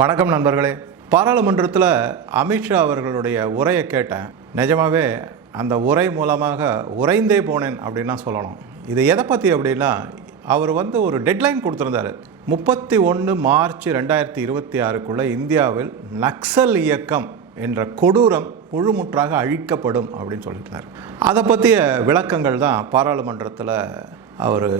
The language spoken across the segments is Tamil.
வணக்கம் நண்பர்களே. பாராளுமன்றத்தில் அமித்ஷா அவர்களுடைய உரையை கேட்டேன். நிஜமாகவே அந்த உரை மூலமாக உறைந்தே போனேன் அப்படின்னா சொல்லணும். இது எதை பற்றி அப்படின்னா, அவர் ஒரு டெட்லைன் கொடுத்துருந்தார். 31 மார்ச் 2026 இந்தியாவில் நக்சல் இயக்கம் என்ற கொடூரம் முழுமுற்றாக அழிக்கப்படும் அப்படின்னு சொல்லியிருந்தார். அதை பற்றிய விளக்கங்கள் தான் பாராளுமன்றத்தில் அவர்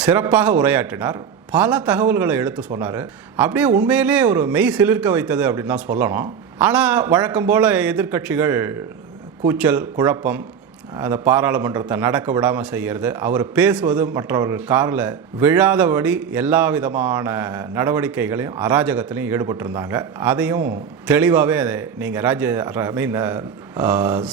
சிறப்பாக உரையாற்றினார். பல தகவல்களை எடுத்து சொன்னார். அப்படியே உண்மையிலே ஒரு மெய் சிலிர்க்க வைத்தது அப்படின்னு தான் சொல்லணும். ஆனால் வழக்கம் போல் எதிர்க்கட்சிகள் கூச்சல் குழப்பம், அந்த பாராளுமன்றத்தை நடக்க விடாமல் செய்கிறது, அவர் பேசுவது மற்றவர்கள் காரில் விழாதபடி எல்லா விதமான நடவடிக்கைகளையும் அராஜகத்திலையும் ஈடுபட்டிருந்தாங்க. அதையும் தெளிவாகவே நீங்கள்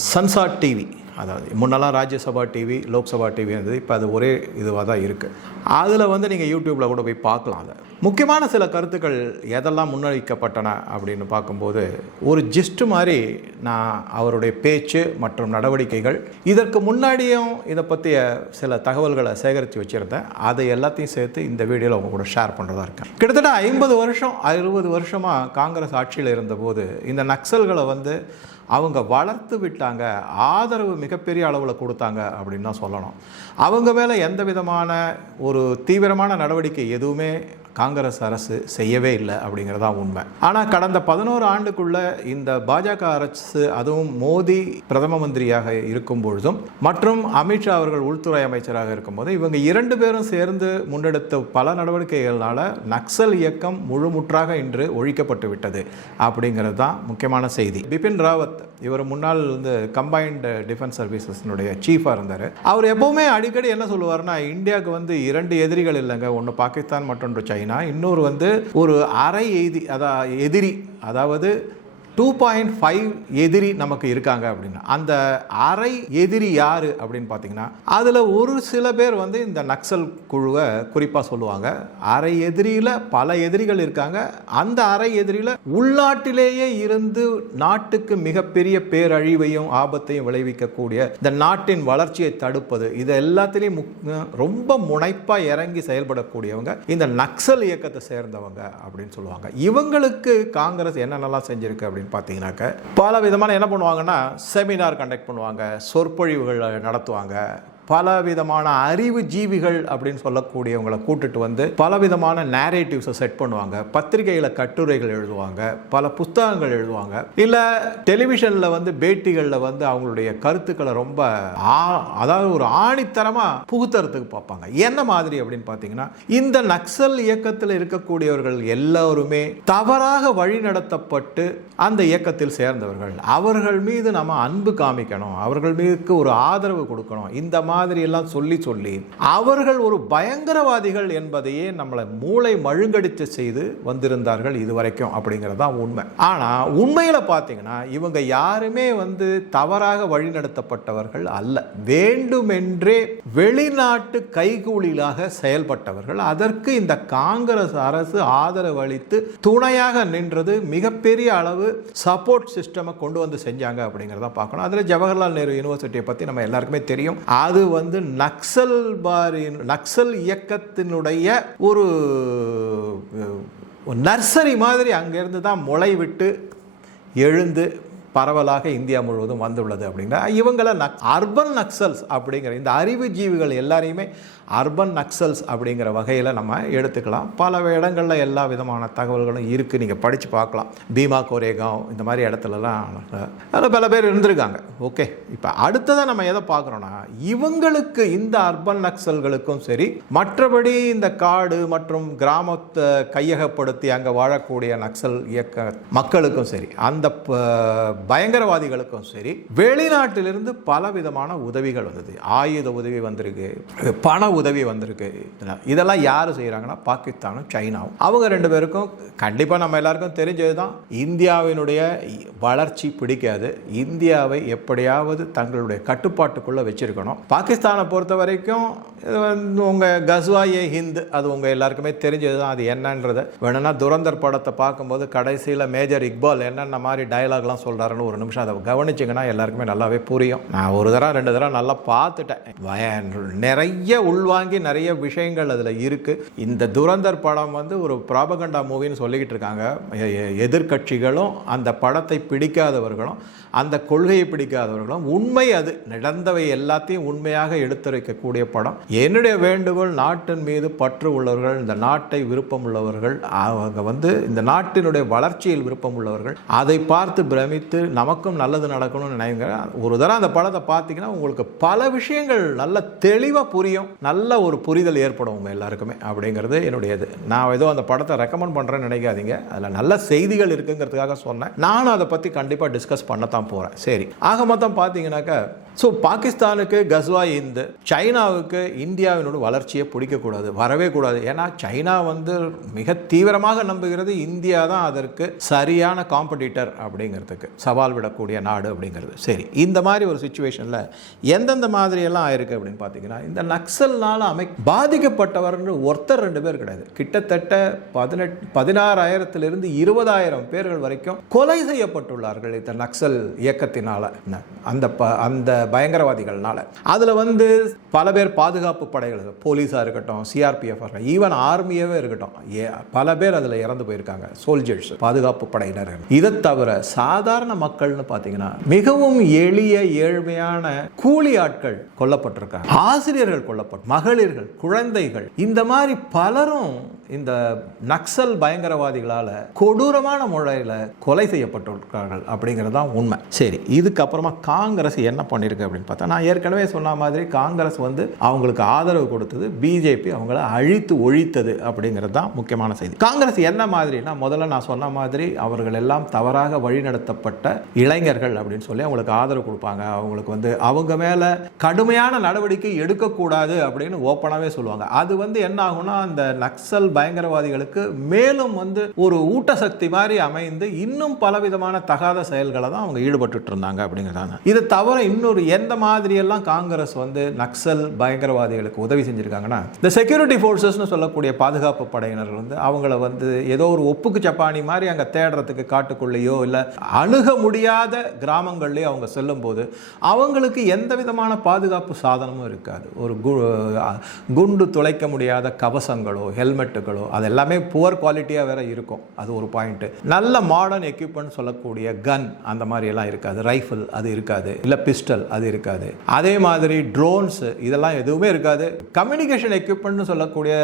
சன்சார் டிவி, அதாவது முன்னெல்லாம் ராஜ்யசபா டிவி, லோக்சபா டிவி இருந்தது, இப்போ அது ஒரே இதுவாக தான் இருக்குது. அதில் நீங்கள் யூடியூப்பில் கூட போய் பார்க்கலாம். அதை முக்கியமான சில கருத்துக்கள் எதெல்லாம் முன்வைக்கப்பட்டன அப்படின்னு பார்க்கும்போது, ஒரு ஜிஸ்ட் மாதிரி நான் அவருடைய பேச்சு மற்றும் நடவடிக்கைகள், இதற்கு முன்னாடியும் இதை பற்றிய சில தகவல்களை சேகரித்து வச்சுருந்தேன். அதை எல்லாத்தையும் சேர்த்து இந்த வீடியோவில் அவங்க கூட ஷேர் பண்ணுறதா இருக்கேன். கிட்டத்தட்ட 50 வருஷம் 60 வருஷமாக காங்கிரஸ் ஆட்சியில் இருந்தபோது இந்த நக்சல்களை அவங்க வளர்த்து விட்டாங்க, ஆதரவு மிகப்பெரிய அளவில் கொடுத்தாங்க அப்படின்னு தான் சொல்லணும். அவங்க மேலே எந்த விதமான ஒரு தீவிரமான நடவடிக்கை எதுவுமே காங்கிரஸ் அரசு செய்யவே இல்லை அப்படிங்கிறதான் உண்மை. ஆனால் கடந்த 11 ஆண்டுக்குள்ளே இந்த பாஜக அரசு, அதுவும் மோடி பிரதம மந்திரியாக இருக்கும் பொழுதும் மற்றும் அமித்ஷா அவர்கள் உள்துறை அமைச்சராக இருக்கும்போது, இவங்க 2 பேரும் சேர்ந்து முன்னெடுத்த பல நடவடிக்கைகளால் நக்சல் இயக்கம் முழுமுற்றாக இன்று ஒழிக்கப்பட்டு விட்டது அப்படிங்கிறது தான் முக்கியமான செய்தி. பிபின் ராவத், இவர் முன்னாள் கம்பைன்டு டிஃபென்ஸ் சர்வீசஸ்னுடைய சீஃபாக இருந்தார். அவர் எப்போவுமே அடிக்கடி என்ன சொல்லுவார்னா, இந்தியாவுக்கு 2 எதிரிகள் இல்லைங்க, ஒன்று பாகிஸ்தான், மற்றொன்று சைனா, இன்னொரு ஒரு அரை எதிரி, அதாவது 2.5 எதிரி நமக்கு இருக்காங்க அப்படின்னு. அந்த அரை எதிரி யாரு அப்படின்னு பார்த்தீங்கன்னா, அதில் ஒரு சில பேர் இந்த நக்சல் குழுவை குறிப்பாக சொல்லுவாங்க. அரை எதிரியில் பல எதிரிகள் இருக்காங்க. அந்த அரை எதிரியில் உள்நாட்டிலேயே இருந்து நாட்டுக்கு மிகப்பெரிய பேரழிவையும் ஆபத்தையும் விளைவிக்கக்கூடிய, இந்த நாட்டின் வளர்ச்சியை தடுப்பது, இது எல்லாத்திலையும் ரொம்ப முனைப்பாக இறங்கி செயல்படக்கூடியவங்க இந்த நக்சல் இயக்கத்தை சேர்ந்தவங்க அப்படின்னு சொல்லுவாங்க. இவங்களுக்கு காங்கிரஸ் என்னென்னலாம் செஞ்சிருக்கு அப்படின்னு பார்த்தீங்கன்னாக்க, பல விதமான என்ன பண்ணுவாங்கன்னா, செமினார் கண்டக்ட் பண்ணுவாங்க, சொற்பொழிவுகள் நடத்துவாங்க, பல விதமான அறிவு ஜீவிகள் அப்படின்னு சொல்லக்கூடியவங்களை கூட்டுட்டு பல விதமான நேரேட்டிவ்ஸை செட் பண்ணுவாங்க, பத்திரிகையில் கட்டுரைகள் எழுதுவாங்க, பல புத்தகங்கள் எழுதுவாங்க, இல்லை டெலிவிஷனில் பேட்டிகளில் அவங்களுடைய கருத்துக்களை ரொம்ப அதாவது ஒரு ஆணித்தரமாக புகுத்துறதுக்கு பார்ப்பாங்க. என்ன மாதிரி அப்படின்னு பார்த்தீங்கன்னா, இந்த நக்சல் இயக்கத்தில் இருக்கக்கூடியவர்கள் எல்லாருமே தவறாக வழிநடத்தப்பட்டு அந்த இயக்கத்தில் சேர்ந்தவர்கள், அவர்கள் மீது நம்ம அன்பு காமிக்கணும், அவர்கள் மீது ஒரு ஆதரவு கொடுக்கணும், இந்த மாதிரி எல்லாம் சொல்லி அவர்கள் ஒரு பயங்கரவாதிகள் என்பதையே நம்மளை மூளை மழுங்கடித்து செய்து வந்திருந்தார்கள் இதுவரைக்கும் அப்படிங்கிறது தான் உண்மை. ஆனா உண்மையில பார்த்தீங்கன்னா, இவங்க யாருமே தவறாக வழிநடத்தப்பட்டவர்கள் அல்ல, வேண்டுமென்றே வெளிநாட்டு கைகூலிகளாக செயல்பட்டவர்கள். அதற்கு இந்த காங்கிரஸ் அரசு ஆதரவு அளித்து துணையாக நின்றது, மிகப்பெரிய அளவு சப்போர்ட் சிஸ்டமை கொண்டு செஞ்சாங்க அப்படிங்கிறத பார்க்கணும். அதில் ஜவஹர்லால் நேரு யூனிவர்சிட்டியை பற்றி நம்ம எல்லாருக்குமே தெரியும். அது நக்சல் இயக்கத்தினுடைய ஒரு நர்சரி மாதிரி அங்கிருந்து தான் முளை விட்டு எழுந்து பரவலாக இந்தியா முழுவதும் வந்துள்ளது. அப்படிங்கிற இவங்களை அர்பன் நக்சல்ஸ் அப்படிங்கிற இந்த அறிவு ஜீவிகள் எல்லாரையுமே அர்பன் நக்சல்ஸ் அப்படிங்கிற வகையில் நம்ம எடுத்துக்கலாம். பல இடங்களில் எல்லா விதமான தகவல்களும் இருக்குது, நீங்கள் படித்து பார்க்கலாம். பீமா கோரேகாவ் இந்த மாதிரி இடத்துலலாம் அதில் பல பேர் இருந்திருக்காங்க. ஓகே, இப்போ அடுத்ததாக நம்ம எதை பார்க்குறோன்னா, இவங்களுக்கு இந்த அர்பன் நக்சல்களுக்கும் சரி, மற்றபடி இந்த காடு மற்றும் கிராமத்தை கையகப்படுத்தி அங்கே வாழக்கூடிய நக்சல் இயக்க மக்களுக்கும் சரி, அந்த பயங்கரவாதிகளுக்கும் சரி, வெளிநாட்டிலிருந்து பல விதமான உதவிகள் வந்தது. ஆயுத உதவி வந்திருக்கு, பண உதவி வந்திருக்கு. இதெல்லாம் யார் செய்கிறாங்கன்னா, பாகிஸ்தானும் சைனாவும். அவங்க 2 பேருக்கும் கண்டிப்பாக நம்ம எல்லாருக்கும் தெரிஞ்சது தான், இந்தியாவினுடைய வளர்ச்சி பிடிக்காது, இந்தியாவை எப்படியாவது தங்களுடைய கட்டுப்பாட்டுக்குள்ளே வச்சிருக்கணும். பாகிஸ்தானை பொறுத்த வரைக்கும் உங்கள் கஸ்வா-ஏ ஹிந்த், அது உங்கள் எல்லாருக்குமே தெரிஞ்சது தான். அது என்னன்றது வேணும்னா துரந்தர் படத்தை பார்க்கும்போது கடைசியில் மேஜர் இக்பால் என்னென்ன மாதிரி டயலாக்லாம் சொல்கிறாருன்னு ஒரு நிமிஷம் அதை கவனிச்சிங்கன்னா எல்லாருக்குமே நல்லாவே புரியும். நான் ஒரு தடவை 2 தடவை நல்லா பார்த்துட்டேன். நிறைய உள்வாங்க உள்வாங்கி நிறைய விஷயங்கள் அதில் இருக்குது. இந்த துரந்தர் படம் வந்து ஒரு ப்ராபகண்டா மூவின்னு சொல்லிக்கிட்டு இருக்காங்க. எதிர்கட்சிகளும் அந்த படத்தை பிடிக்காதவர்களும் அந்த கொள்கையை பிடிக்காதவர்களும் உண்மை அது நடந்தவை எல்லாத்தையும் உண்மையாக எடுத்துரைக்கக்கூடிய படம். என்னுடைய வேண்டுகோள், நாட்டின் மீது பற்று உள்ளவர்கள், இந்த நாட்டை விருப்பம் உள்ளவர்கள், அவங்க வந்து இந்த நாட்டினுடைய வளர்ச்சியில் விருப்பம் உள்ளவர்கள் அதை பார்த்து பிரமித்து நமக்கும் நல்லது நடக்கணும்னு நினைங்க. ஒரு தடவை அந்த படத்தை பார்த்தீங்கன்னா உங்களுக்கு பல விஷயங்கள் நல்ல தெளிவாக புரியும், நல்ல ஒரு புரிதல் ஏற்படும் உங்கள் எல்லாருக்குமே அப்படிங்கிறது என்னுடையது. நான் ஏதோ அந்த படத்தை ரெக்கமெண்ட் பண்ணுறேன்னு நினைக்காதீங்க, அதில் நல்ல செய்திகள் இருக்குங்கிறதுக்காக சொன்னேன். நானும் அதை பற்றி கண்டிப்பாக டிஸ்கஸ் பண்ணத்தான் போகிறேன். சரி, ஆக மொத்தம் பார்த்தீங்கன்னாக்கா, ஸோ பாகிஸ்தானுக்கு கஸ்வா இந்து, சைனாவுக்கு இந்தியாவினோட வளர்ச்சியை பிடிக்கக்கூடாது, வரவே கூடாது. ஏன்னா சைனா வந்து மிக தீவிரமாக நம்புகிறது இந்தியா தான் அதற்கு சரியான காம்படிட்டர் அப்படிங்கிறதுக்கு, சவால் விடக்கூடிய நாடு அப்படிங்கிறது. சரி, இந்த மாதிரி ஒரு சுச்சுவேஷனில் எந்தெந்த மாதிரியெல்லாம் ஆயிருக்கு அப்படின்னு பார்த்தீங்கன்னா, இந்த நக்சல்னால் பாதிக்கப்பட்டவர்னு ஒருத்தர் 2 பேர் கிடையாது. கிட்டத்தட்ட 16,000 20,000 பேர்கள் வரைக்கும் கொலை செய்யப்பட்டுள்ளார்கள் இந்த நக்சல் இயக்கத்தினால, அந்த பயங்கரவாதிகள்னால. அதில் வந்து பல பேர் பாதுகாப்பு படைகள், போலீஸாக இருக்கட்டும், சிஆர்பிஎஃப், ஈவன் ஆர்மியாகவே இருக்கட்டும், பல பேர் அதில் இறந்து போயிருக்காங்க, சோல்ஜர்ஸ், பாதுகாப்பு படையினர். இதை தவிர சாதாரண மக்கள்னு பார்த்தீங்கன்னா மிகவும் எளிய ஏழ்மையான கூலி ஆட்கள் கொல்லப்பட்டிருக்காங்க, ஆசிரியர்கள் கொல்லப்பட்டு, மகளிர்கள், குழந்தைகள், இந்த மாதிரி பலரும் இந்த நக்சல் பயங்கரவாதிகளால் கொடூரமான முறையில் கொலை செய்யப்பட்டிருக்கார்கள் அப்படிங்கிறது தான் உண்மை. சரி, இதுக்கப்புறமா காங்கிரஸ் என்ன பண்ணியிருக்கு அப்படின்னு பார்த்தா, நான் ஏற்கனவே சொன்ன மாதிரி காங்கிரஸ் வந்து அவங்களுக்கு ஆதரவு கொடுத்தது, பிஜேபி அவங்கள அழித்து ஒழித்தது அப்படிங்கிறது தான் முக்கியமான செய்தி. காங்கிரஸ் என்ன மாதிரினா, முதல்ல நான் சொன்ன மாதிரி அவர்கள் எல்லாம் தவறாக வழிநடத்தப்பட்ட இளைஞர்கள் அப்படின்னு சொல்லி அவங்களுக்கு ஆதரவு கொடுப்பாங்க. அவங்களுக்கு வந்து அவங்க மேலே கடுமையான நடவடிக்கை எடுக்கக்கூடாது அப்படின்னு ஓப்பனாகவே சொல்லுவாங்க. அது வந்து என்ன ஆகும்னா, அந்த நக்சல் பயங்கரவாதிகளுக்கு மேலும் வந்து ஒரு ஊட்டசக்தி மாதிரி அமைந்து இன்னும் பலவிதமான தகாத செயல்களை தான் அவங்க ஈடுபட்டு இருந்தாங்க அப்படிங்கிறாங்க. இதை தவிர இன்னொரு எந்த மாதிரி எல்லாம் காங்கிரஸ் வந்து நக்சல் பயங்கரவாதிகளுக்கு உதவி செஞ்சிருக்காங்கன்னா, இந்த செக்யூரிட்டி ஃபோர்ஸஸ்னு சொல்லக்கூடிய பாதுகாப்பு படையினர் வந்து அவங்கள வந்து ஏதோ ஒரு ஒப்புக்கு சப்பானி மாதிரி அங்கே தேடுறதுக்கு காட்டுக்குள்ளேயோ இல்லை அணுக முடியாத கிராமங்கள்லேயோ அவங்க செல்லும் போது அவங்களுக்கு எந்த விதமான பாதுகாப்பு சாதனமும் இருக்காது. ஒரு குண்டு துளைக்க முடியாத கவசங்களோ ஹெல்மெட்டுகளோ அது எல்லாமே புவர் குவாலிட்டியாக வேற இருக்கும். அது ஒரு பாயிண்ட். நல்ல மாடர்ன் எக்யூப்மெண்ட் சொல்லக்கூடிய கன் அந்த மாதிரி எல்லாம் இருக்காது, ரைஃபிள் அது இருக்காது, இல்லை பிஸ்டல் அது இருக்காது. அதே மாதிரி ட்ரோன்ஸ் இதெல்லாம் எதுவுமே இருக்காது. கம்யூனிகேஷன் எக்யூப்மெண்ட்னு சொல்லக்கூடிய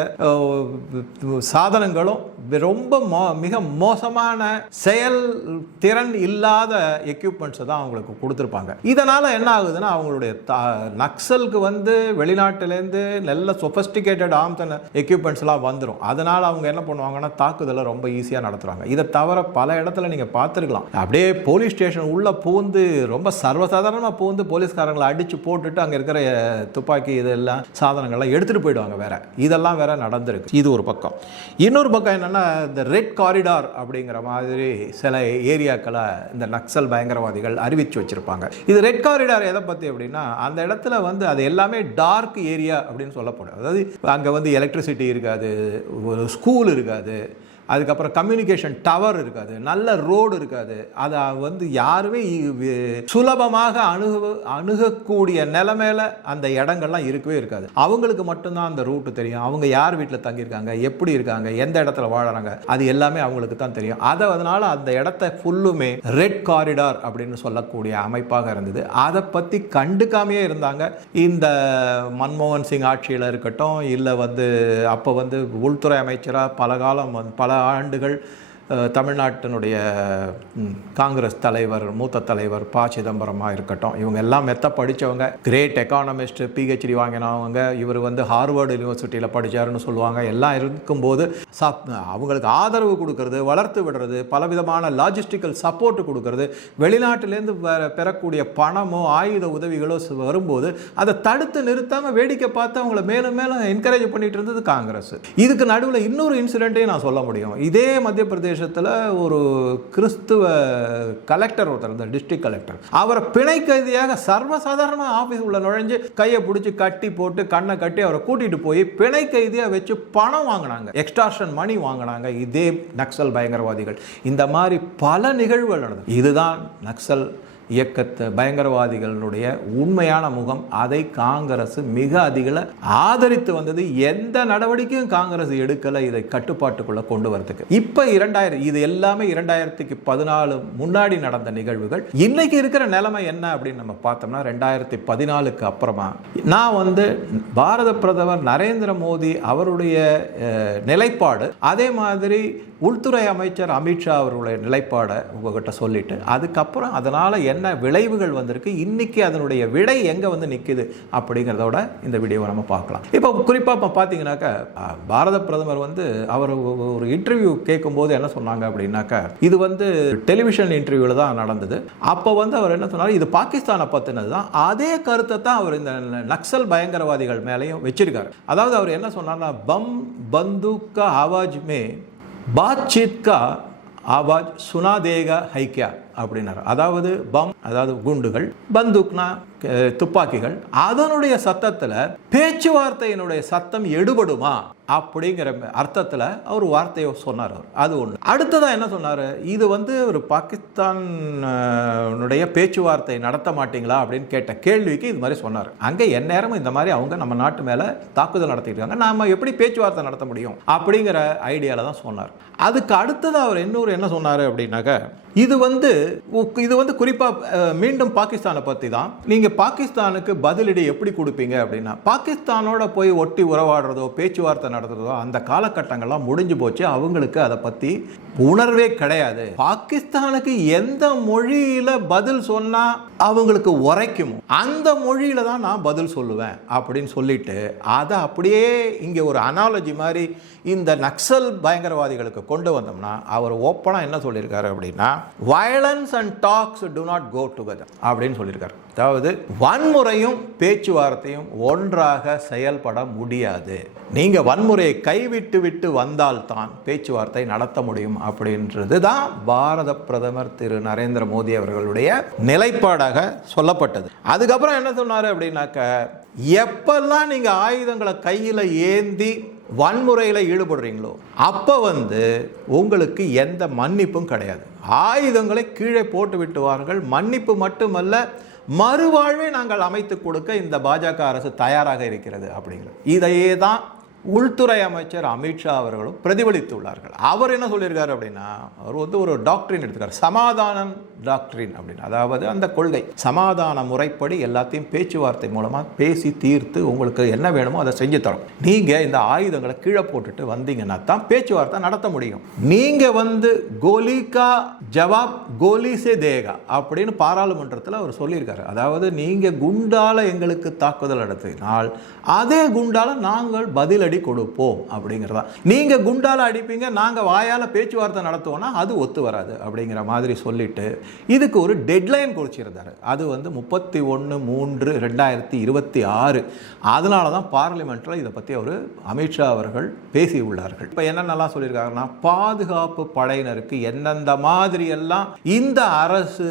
சாதனங்களும் ரொம்ப மிக மோசமான செயல் திறன் இல்லாத எக்யூப்மெண்ட்ஸ் தான் அவங்களுக்கு கொடுத்துருப்பாங்க. இதனால் என்ன ஆகுதுன்னா, அவங்களுடைய நக்சலுக்கு வந்து வெளிநாட்டிலேருந்து நல்ல சொஃபஸ்டிகேட்டட் ஆர்ம்ஸ் அண்ட் எக்யூப்மெண்ட்ஸ்லாம் வந்துடும். அதனால் அவங்க என்ன பண்ணுவாங்கன்னா, தாக்குதலை ரொம்ப ஈஸியாக நடத்துகிறாங்க. இதை தவிர பல இடத்துல நீங்கள் பார்த்துருக்கலாம், அப்படியே போலீஸ் ஸ்டேஷன் உள்ளே பூந்து ரொம்ப சர்வசாதாரணமாக பூந்து போலீஸ்காரங்களை அடித்து போட்டுட்டு அங்கே இருக்கிற துப்பாக்கி இதெல்லாம் சாதனங்கள்லாம் எடுத்துகிட்டு போயிடுவாங்க வேற. இதெல்லாம் வேற நடந்திருக்கு. இது ஒரு பக்கம். இன்னொரு பக்கம் என்னென்னா, இந்த ரெட் காரிடார் அப்படிங்கிற மாதிரி சில ஏரியாக்களை இந்த நக்சல் பயங்கரவாதிகள் அறிவிச்சு வச்சுருப்பாங்க. இது ரெட் காரிடார் எதை பற்றி அப்படின்னா, அந்த இடத்துல வந்து அது எல்லாமே டார்க் ஏரியா அப்படின்னு சொல்லப்படும். அதாவது அங்கே வந்து எலக்ட்ரிசிட்டி இருக்காது, ஒரு ஸ்கூல் இருக்காது, அதுக்கப்புறம் கம்யூனிகேஷன் டவர் இருக்காது, நல்ல ரோடு இருக்காது. அதை வந்து யாருமே சுலபமாக அணுகக்கூடிய நிலைமையில அந்த இடங்கள்லாம் இருக்கவே இருக்காது. அவங்களுக்கு மட்டும்தான் அந்த ரூட்டு தெரியும். அவங்க யார் வீட்டில் தங்கியிருக்காங்க, எப்படி இருக்காங்க, எந்த இடத்துல வாழறாங்க, அது எல்லாமே அவங்களுக்கு தான் தெரியும். அதனால அந்த இடத்த ஃபுல்லுமே ரெட் காரிடார் அப்படின்னு சொல்லக்கூடிய அமைப்பாக இருந்தது. அதை பற்றி கண்டுக்காமையே இருந்தாங்க. இந்த மன்மோகன் சிங் ஆட்சியில் இருக்கட்டும், இல்லை வந்து அப்போ வந்து உள்துறை அமைச்சராக பல காலம் பல ஆண்டுகள் தமிழ்நாட்டினுடைய காங்கிரஸ் தலைவர், மூத்த தலைவர் ப. சிதம்பரமாக இருக்கட்டும், இவங்க எல்லாம் மெத்த படித்தவங்க, கிரேட் எக்கானமிஸ்ட், பிஹெச்டி வாங்கினவங்க. இவர் வந்து ஹார்வர்டு யூனிவர்சிட்டியில் படித்தாருன்னு சொல்லுவாங்க. எல்லாம் இருக்கும்போது அவங்களுக்கு ஆதரவு கொடுக்கறது, வளர்த்து விடுறது, பலவிதமான லாஜிஸ்டிக்கல் சப்போர்ட் கொடுக்கறது, வெளிநாட்டிலேருந்து பெறக்கூடிய பணமோ ஆயுத உதவிகளோ வரும்போது அதை தடுத்து நிறுத்தாமல் வேடிக்கை பார்த்து அவங்கள மேலும் மேலும் என்கரேஜ் பண்ணிட்டு இருந்தது காங்கிரஸ். இதுக்கு நடுவில் இன்னொரு இன்சிடென்ட்டையும் நான் சொல்ல முடியும். இதே மத்திய பிரதேச ஒரு கிறிஸ்துவ கலெக்டர் ஒருத்தர், டிஸ்ட்ரிக்ட் கலெக்டர், அவரை பிணை கைதியாக சர்வசாதாரண ஆபீஸ் உள்ள நுழைஞ்சு கையை பிடிச்சி கட்டி போட்டு கண்ணை கட்டி அவரை கூட்டிட்டு போய் பிணை கைதியாக வச்சு பணம் வாங்கினாங்க, எக்ஸ்டார்ஷன் மணி வாங்கினாங்க இதே நக்சல் பயங்கரவாதிகள். இந்த மாதிரி பல நிகழ்வுகள் நடந்தது. இதுதான் நக்சல் இயக்கத்தை பயங்கரவாதிகளுடைய உண்மையான முகம், அதை காங்கிரஸ் மிக அதிக ஆதரித்து வந்தது. எந்த நடவடிக்கையும் காங்கிரஸ் எடுக்கல இதை கட்டுப்பாட்டுக்குள்ள கொண்டு வரதுக்கு. இப்ப 2000 இது எல்லாமே 2014 முன்னாடி நடந்த நிகழ்வுகள். இன்னைக்கு இருக்கிற நிலைமை என்ன அப்படின்னு நம்ம பார்த்தோம்னா 2014க்கு அப்புறமா நான் பாரத பிரதமர் நரேந்திர மோடி அவருடைய நிலைப்பாடு, அதே மாதிரி உள்துறை அமைச்சர் அமித்ஷா அவருடைய நிலைப்பாடை உங்ககிட்ட சொல்லிட்டு அதுக்கப்புறம் அதனால என்ன விளைவுகள் வந்திருக்கு, இன்னைக்கு அதனுடைய விடை எங்க நிக்குது அப்படிங்கிறதோட இந்த வீடியோவை நம்ம பார்க்கலாம். இப்போ குறிப்பாக பார்த்தீங்கன்னாக்கா பாரத பிரதமர் அவர் ஒரு இன்டர்வியூ கேட்கும்போது என்ன சொன்னாங்க அப்படின்னாக்கா, இது டெலிவிஷன் இன்டர்வியூல தான் நடந்தது. அப்போ அவர் என்ன சொன்னார், இது பாகிஸ்தானை பற்றினது தான். அதே கருத்தை தான் அவர் இந்த நக்சல் பயங்கரவாதிகள் மேலேயும் வச்சிருக்காரு. அதாவது அவர் என்ன சொன்னார்னா, பம் பந்தூக் கா ஆவாஜ் மே பாத்சீத் கா ஆவாஜ் சுனா தேகா ஹைக்யா அப்படின்னாரு. அதாவது பம், அதாவது குண்டுகள், பந்தூக்னா துப்பாக்கிகள், அதனுடைய சத்தத்தில் பேச்சுவார்த்தையினுடைய சத்தம் எடுபடுமா அப்படிங்கிற அர்த்தத்தில் அவர் வார்த்தையை சொன்னார். அது ஒன்று. அடுத்ததான் என்ன சொன்னார், இது ஒரு பாகிஸ்தானுடைய பேச்சுவார்த்தை நடத்த மாட்டீங்களா அப்படின்னு கேட்ட கேள்விக்கு இது மாதிரி சொன்னார். அங்கே எந்நேரமும் இந்த மாதிரி அவங்க நம்ம நாட்டு மேலே தாக்குதல் நடத்திட்டு இருக்காங்க, நாம எப்படி பேச்சுவார்த்தை நடத்த முடியும் அப்படிங்கிற ஐடியாவில் தான் சொன்னார். அதுக்கு அடுத்தது அவர் இன்னொரு என்ன சொன்னார் அப்படின்னாக்க, இது குறிப்பாக மீண்டும் பாகிஸ்தானை பற்றி தான். நீங்கள் பாகிஸ்தானுக்கு பதிலடி எப்படி கொடுப்பீங்க அப்படின்னா, பாகிஸ்தானோட போய் ஒட்டி உறவாடுறதோ பேச்சுவார்த்தை நடத்துறதோ அந்த காலகட்டங்கள்லாம் முடிஞ்சு போச்சு. அவங்களுக்கு அதை பற்றி உணர்வே கிடையாது. பாகிஸ்தானுக்கு எந்த மொழியில பதில் சொன்னா அவங்களுக்கு உரைக்குமோ அந்த மொழியில தான் நான் பதில் சொல்லுவேன் அப்படின்னு சொல்லிட்டு அதை அப்படியே இங்கே ஒரு அனாலஜி மாதிரி இந்த நக்சல் பயங்கரவாதிகளுக்கு கொண்டு வந்தோம்னா, அவர் ஓப்பனா என்ன சொல்லியிருக்காரு அப்படின்னா, violence and talks do not go together அப்படின்னு சொல்லியிருக்காரு. அதாவது வன்முறையும் பேச்சுவார்த்தையும் ஒன்றாக செயல்பட முடியாது. நீங்க வன்முறையை கைவிட்டு விட்டு வந்தால்தான் பேச்சுவார்த்தை நடத்த முடியும் அப்படின்றது தான் பாரத பிரதமர் திரு நரேந்திர மோடி அவர்களுடைய நிலைப்பாடாக சொல்லப்பட்டது. அதுக்கப்புறம் என்ன சொன்னாரு அப்படின்னாக்க, எப்பெல்லாம் நீங்க ஆயுதங்களை கையில ஏந்தி வன்முறையில் ஈடுபடுறீங்களோ அப்போ உங்களுக்கு எந்த மன்னிப்பும் கிடையாது. ஆயுதங்களை கீழே போட்டு விட்டுவார்கள். மன்னிப்பு மட்டுமல்ல, மறுவாழ்வை நாங்கள் அமைத்து கொடுக்க இந்த பாஜக அரசு தயாராக இருக்கிறது அப்படிங்கிறது. இதையே தான் உள்துறை அமைச்சர் அமித்ஷா அவர்களும் பிரதிபலித்துள்ளார்கள். அவர் என்ன சொல்லியிருக்காரு அப்படின்னா, அவர் ஒரு டாக்டரின் எடுத்துக்கார், சமாதானம் டாக்டரின் அப்படின்னு. அதாவது அந்த கொள்கை சமாதான முறைப்படி எல்லாத்தையும் பேச்சுவார்த்தை மூலமாக பேசி தீர்த்து உங்களுக்கு என்ன வேணுமோ அதை செஞ்சு தரும். நீங்கள் இந்த ஆயுதங்களை கீழே போட்டுட்டு வந்தீங்கன்னா தான் பேச்சுவார்த்தை நடத்த முடியும். நீங்கள் கோலிகா ஜவாப் கோலி சே தேகா அப்படின்னு பாராளுமன்றத்தில் அவர் சொல்லியிருக்காரு. அதாவது நீங்கள் குண்டால எங்களுக்கு தாக்குதல் நடத்தினால் அதே குண்டால நாங்கள் பதிலடி கொடுப்போம் அப்படிங்கிறதா. நீங்க குண்டால அடிப்பீங்க, நாங்க வாயால பேச்சுவார்த்தை நடத்துவோம்னா அது ஒத்து வராது அப்படிங்கிற மாதிரி சொல்லிட்டு இதுக்கு ஒரு டெட்லைன் குறிச்சிருந்தாரு. அது 31/3/2026. அதனால தான் பார்லிமெண்ட்ல இதை பற்றி அவர் அமித்ஷா அவர்கள் பேசி உள்ளார்கள். இப்போ என்னென்னலாம் சொல்லியிருக்காருன்னா, பாதுகாப்பு படையினருக்கு எந்தெந்த மாதிரி எல்லாம் இந்த அரசு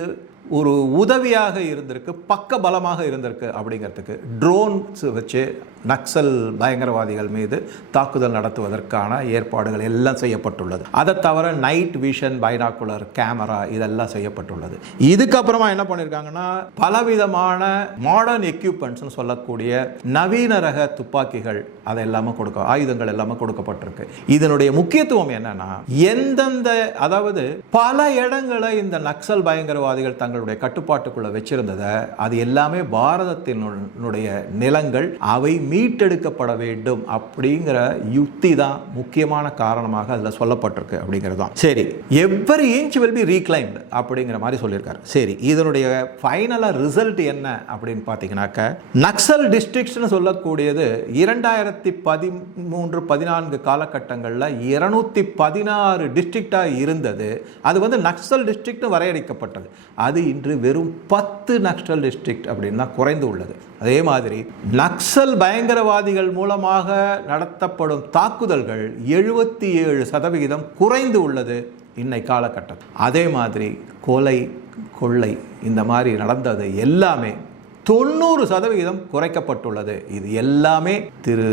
ஒரு உதவியாக இருந்திருக்கு, பக்க பலமாக இருந்திருக்கு அப்படிங்கிறதுக்கு ட்ரோன்ஸ் வச்சு நக்சல் பயங்கரவாதிகள் மீது தாக்குதல் நடத்துவதற்கான ஏற்பாடுகள் எல்லாம் செய்யப்பட்டுள்ளது. அதை தவிர நைட் விஷன், பைனாக்குலர் கேமரா இதெல்லாம் செய்யப்பட்டுள்ளது. இதுக்கப்புறமா என்ன பண்ணியிருக்காங்கன்னா, பலவிதமான மாடர்ன் எக்யூப்மெண்ட்ஸ்னு சொல்லக்கூடிய நவீன ரக துப்பாக்கிகள் அதை எல்லாமே ஆயுதங்கள் எல்லாமே கொடுக்கப்பட்டிருக்கு. இதனுடைய முக்கியத்துவம் என்னன்னா, எந்தெந்த அதாவது பல இடங்களை இந்த நக்சல் பயங்கரவாதிகள் தங்களுடைய கட்டுப்பாட்டுக்குள்ள வச்சிருந்ததை அது எல்லாமே பாரதத்தினுடைய நிலங்கள் அவை மீட்டெடுக்கப்பட வேண்டும் அப்படிங்கிற யுக்தி தான் முக்கியமான காரணமாக அதில் சொல்லப்பட்டிருக்கு அப்படிங்கிறது தான். சரி, every inch will be reclaimed அப்படிங்கிற மாதிரி சொல்லியிருக்காரு. சரி, இதனுடைய ஃபைனலாக ரிசல்ட் என்ன அப்படின்னு பார்த்தீங்கன்னாக்க, நக்சல் டிஸ்ட்ரிக்ட்ஸ்னு சொல்லக்கூடியது 2013-14 காலகட்டங்களில் 216 டிஸ்ட்ரிக்டாக இருந்தது. அது நக்சல் டிஸ்ட்ரிக்ட் வரையறுக்கப்பட்டது. அது இன்று வெறும் 10 நக்சல் டிஸ்ட்ரிக்ட் அப்படின்னு தான் குறைந்து உள்ளது. அதே மாதிரி நக்சல் பயங்கரவாதிகள் மூலமாக நடத்தப்படும் தாக்குதல்கள் 77% குறைந்து உள்ளது இன்னை காலகட்டம். அதே மாதிரி கொலை, கொள்ளை இந்த மாதிரி நடந்தது எல்லாமே 90% குறைக்கப்பட்டுள்ளது. இது எல்லாமே திரு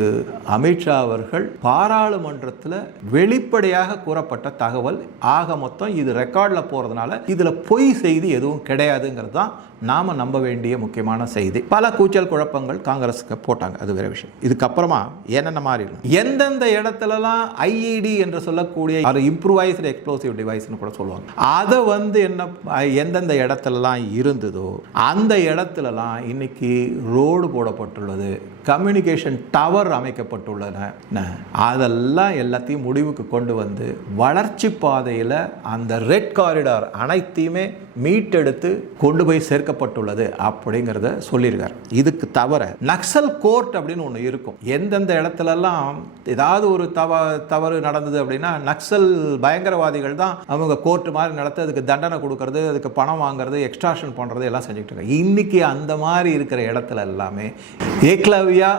அமித்ஷா அவர்கள் பாராளுமன்றத்தில் வெளிப்படையாக கூறப்பட்ட தகவல். ஆக மொத்தம் இது ரெக்கார்டில் போகிறதுனால இதில் பொய் செய்தி எதுவும் கிடையாதுங்கிறது தான் நாம் நம்ப வேண்டிய முக்கியமான செய்தி. பல கூச்சல் குழப்பங்கள் காங்கிரஸுக்கு போட்டாங்க, அது வேற விஷயம். இதுக்கப்புறமா என்னென்ன மாதிரி எந்தெந்த இடத்துலலாம் ஐஇடி என்று சொல்லக்கூடிய இம்ப்ரூவைஸ்டு எக்ஸ்ப்ளோசிவ் டிவைஸ்னு கூட சொல்லுவாங்க, அதை என்ன எந்தெந்த இடத்துலலாம் இருந்ததோ அந்த இடத்துலலாம் இன்னைக்கு ரோடு போடப்பட்டுள்ளது, கம்யூனிகேஷன் டவர் அமைக்கப்பட்டுள்ளன. அதெல்லாம் எல்லாத்தையும் முடிவுக்கு கொண்டு வந்து வளர்ச்சி பாதையில் அந்த ரெட் காரிடார் அனைத்தையுமே மீட்டெடுத்து கொண்டு போய் சேர்க்கப்பட்டுள்ளது அப்படிங்கிறத சொல்லியிருக்காரு. இதுக்கு தவிர நக்சல் கோர்ட் அப்படின்னு ஒன்று இருக்கும். எந்தெந்த இடத்துலலாம் ஏதாவது ஒரு தவறு நடந்தது அப்படின்னா நக்சல் பயங்கரவாதிகள் தான் அவங்க கோர்ட் மாதிரி நடத்த அதுக்கு தண்டனை கொடுக்கறது, அதுக்கு பணம் வாங்குறது, எக்ஸ்ட்ராக்ஷன் பண்ணுறது எல்லாம் செஞ்சுட்டு இருக்காங்க. இன்னைக்கு அந்த மாதிரி இருக்கிற இடத்துல எல்லாமே ஏக்லவ்யா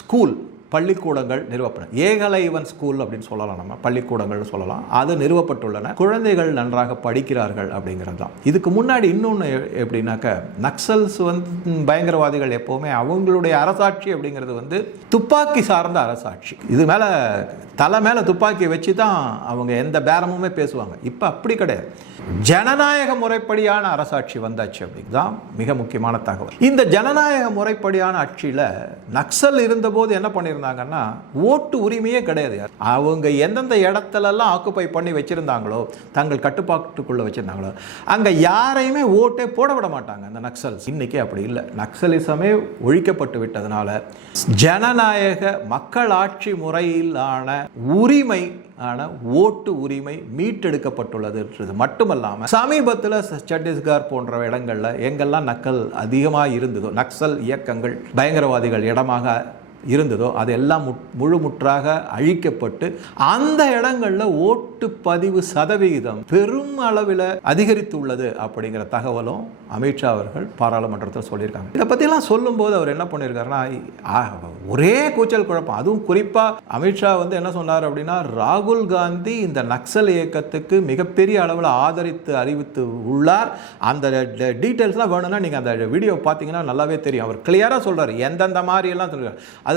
ஸ்கூல் பள்ளிக்கூடங்கள் நிறுவப்படும். ஏகலைவன் ஸ்கூல் அப்படின்னு சொல்லலாம், நம்ம பள்ளிக்கூடங்கள் சொல்லலாம். அது நிறுவப்பட்டுள்ளன. குழந்தைகள் நன்றாக படிக்கிறார்கள் அப்படிங்கிறது தான். இதுக்கு முன்னாடி இன்னொன்று எப்படின்னாக்க நக்சல்ஸ் பயங்கரவாதிகள் எப்போவுமே அவங்களுடைய அரசாட்சி அப்படிங்கிறது துப்பாக்கி சார்ந்த அரசாட்சி. இது மேலே தலை மேலே துப்பாக்கி வச்சு தான் அவங்க எந்த பேரமுமே பேசுவாங்க. இப்போ அப்படி கிடையாது. ஜனநாயக முறைப்படியான அரசாட்சி வந்தாச்சு அப்படிதான் மிக முக்கியமான தகவல். இந்த ஜனநாயக முறைப்படியான ஆட்சியில் நக்சல் இருந்தபோது என்ன பண்ணியிருந்தாங்கன்னா ஓட்டு உரிமையே கிடையாது. அவங்க எந்தெந்த இடத்துலலாம் ஆக்குப்பை பண்ணி வச்சிருந்தாங்களோ, தங்கள் கட்டுப்பாட்டுக்குள்ள வச்சிருந்தாங்களோ, அங்கே யாரையுமே ஓட்டே போட விட மாட்டாங்க அந்த நக்சல்ஸ். இன்னைக்கு அப்படி இல்லை. நக்சலிசமே ஒழிக்கப்பட்டு விட்டதுனால ஜனநாயக மக்கள் ஆட்சி முறையிலான உரிமை ஓட்டு உரிமை மீட்டெடுக்கப்பட்டுள்ளது மட்டுமல்லாமல் சமீபத்தில் சத்தீஸ்கர் போன்ற இடங்களில் எங்கெல்லாம் அதிகமாக இருந்ததோ, நக்சல் இயக்கங்கள் பயங்கரவாதிகள் இடமாக இருந்ததோ அதெல்லாம் முழுமுற்றாக அழிக்கப்பட்டு அந்த இடங்களில் ஓட்டு பதிவு சதவிகிதம் பெரும் அளவில் அதிகரித்துள்ளது அப்படிங்கிற தகவலும் அமித்ஷா அவர்கள் பாராளுமன்றத்தில் சொல்லியிருக்காங்க. இதை பற்றிலாம் சொல்லும்போது அவர் என்ன பண்ணியிருக்காருன்னா ஒரே கூச்சல் குழப்பம். அதுவும் குறிப்பாக அமித்ஷா என்ன சொன்னார் அப்படின்னா, ராகுல் காந்தி இந்த நக்சல் இயக்கத்துக்கு மிகப்பெரிய அளவில் ஆதரித்து அறிவித்து உள்ளார். அந்த டீட்டெயில்ஸ்லாம் வேணும்னா நீங்கள் அந்த வீடியோ பார்த்தீங்கன்னா நல்லாவே தெரியும். அவர் கிளியராக சொல்கிறார் எந்தெந்த மாதிரியெல்லாம் சொல்கிறார். அதில்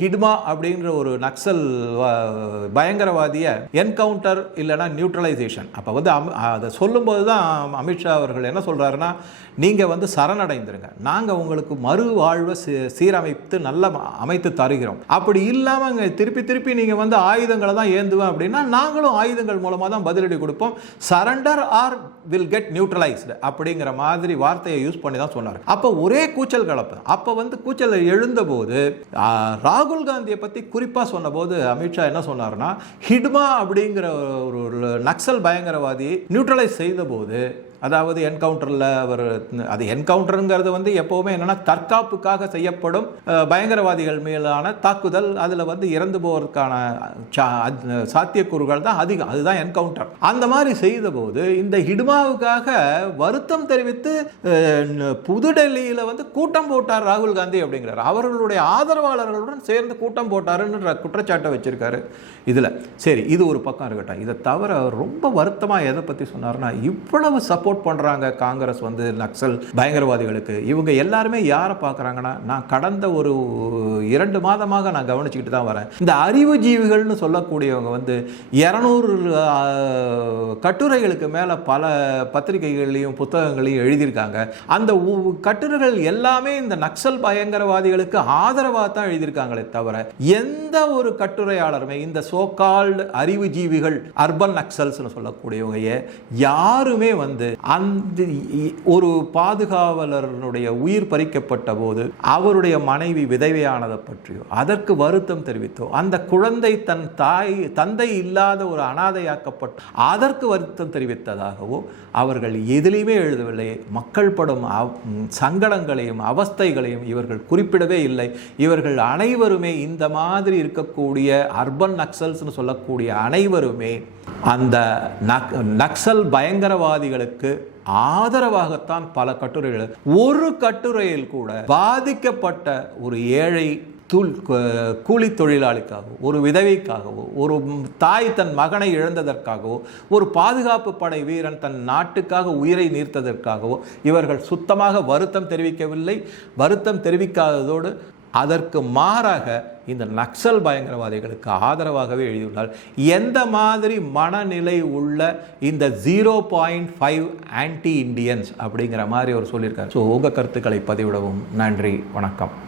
ஹிட்மா அப்படின்ற ஒரு நக்சல் பயங்கரவாதிய என்கவுண்டர் இல்லைனா நியூட்ரலைசேஷன். அப்போ அதை சொல்லும்போது தான் அமித்ஷா அவர்கள் என்ன சொல்கிறாருன்னா, நீங்கள் சரணடைந்துருங்க, நாங்கள் உங்களுக்கு மறுவாழ்வை சீரமைத்து நல்ல அமைத்து தருகிறோம். அப்படி இல்லாமல் திருப்பி திருப்பி நீங்கள் ஆயுதங்களை தான் ஏந்துவேன் அப்படின்னா நாங்களும் ஆயுதங்கள் மூலமாக தான் பதிலடி கொடுப்போம். Surrender or will get neutralised அப்படிங்கிற மாதிரி வார்த்தையை யூஸ் பண்ணி தான் சொன்னார். அப்போ ஒரே கூச்சல் கலப்பு. அப்போ கூச்சல் எழுந்தபோது ராகுல் காந்தியை பற்றி குறிப்பாக சொன்னபோது அமித்ஷா என்ன சொன்னார்னா, ஹிட்மா அப்படிங்கிற ஒரு நக்சல் பயங்கரவாதி நியூட்ரலைஸ் செய்த போது, அதாவது என்கவுண்டரில் அவர் அது என்கவுண்டருங்கிறது எப்போவுமே என்னென்னா தற்காப்புக்காக செய்யப்படும் பயங்கரவாதிகள் மேலான தாக்குதல். அதில் இறந்து போவதற்கான சாத்தியக்கூறுகள் தான் அதிகம். அதுதான் என்கவுண்டர். அந்த மாதிரி செய்தபோது இந்த ஹிட்மாவுக்காக வருத்தம் தெரிவித்து புதுடெல்லியில் கூட்டம் போட்டார் ராகுல் காந்தி அப்படிங்கிறார். அவர்களுடைய ஆதரவாளர்களுடன் சேர்ந்து கூட்டம் போட்டாருன்ற குற்றச்சாட்டை வச்சிருக்காரு. இதில் சரி, இது ஒரு பக்கம் இருக்கட்டும். இதை தவிர ரொம்ப வருத்தமாக எதை பற்றி சொன்னார்னா, இவ்வளவு சப்போர்ட் பண்றாங்க காங்கிரஸ் நக்சல் பயங்கரவாதிகளுக்கு. இவங்க எல்லாருமே யாரை பார்க்குறாங்கன்னா, நான் கடந்த ஒரு 2 மாதமாக நான் கவனிச்சுக்கிட்டு தான் வரேன். இந்த அறிவுஜீவிகள்னு சொல்லக்கூடியவங்க 200 கட்டுரைகளுக்கு மேலே பல பத்திரிகைகளையும் புத்தகங்களையும் எழுதியிருக்காங்க. அந்த கட்டுரைகள் எல்லாமே இந்த நக்சல் பயங்கரவாதிகளுக்கு ஆதரவாக தான் எழுதியிருக்காங்களே தவிர எந்த ஒரு கட்டுரையாளருமே இந்த சோகால்டு அறிவுஜீவிகள் அர்பன் நக்சல்ஸ்னு சொல்லக்கூடியவங்க யாருமே அந்த ஒரு பாதுகாவலருடைய உயிர் பறிக்கப்பட்ட போது அவருடைய மனைவி விதவையானதை பற்றியோ, அதற்கு வருத்தம் தெரிவித்தோ, அந்த குழந்தை தன் தந்தை இல்லாத ஒரு அனாதையாக்கப்பட்ட அதற்கு வருத்தம் தெரிவித்ததாகவோ அவர்கள் எதிலையுமே எழுதவில்லை. மக்கள் படும் சங்கடங்களையும் அவஸ்தைகளையும் இவர்கள் குறிப்பிடவே இல்லை. இவர்கள் அனைவருமே இந்த மாதிரி இருக்கக்கூடிய அர்பன் நக்சல்ஸ்னு சொல்லக்கூடிய அனைவருமே அந்த நக்சல் பயங்கரவாதிகளுக்கு ஆதரவாகத்தான் பல கட்டுரைகள். ஒரு கட்டுரையில் கூட பாதிக்கப்பட்ட ஒரு ஏழை கூலி தொழிலாளிக்காகவோ, ஒரு விதவைக்காகவோ, ஒரு தாய் தன் மகனை இழந்ததற்காகவோ, ஒரு பாதுகாப்பு படை வீரன் தன் நாட்டுக்காக உயிரை நீர்த்ததற்காகவோ இவர்கள் சுத்தமாக வருத்தம் தெரிவிக்கவில்லை. வருத்தம் தெரிவிக்காததோடு அதற்கு மாறாக இந்த நக்சல் பயங்கரவாதிகளுக்கு ஆதரவாகவே எழுதியுள்ளார். எந்த மாதிரி மனநிலை உள்ள இந்த 0.5 ஆன்டி இண்டியன்ஸ் அப்படிங்கிற மாதிரி அவர் சொல்லியிருக்காரு. ஸோ உங்கள் கருத்துக்களை பதிவிடவும் நன்றி, வணக்கம்.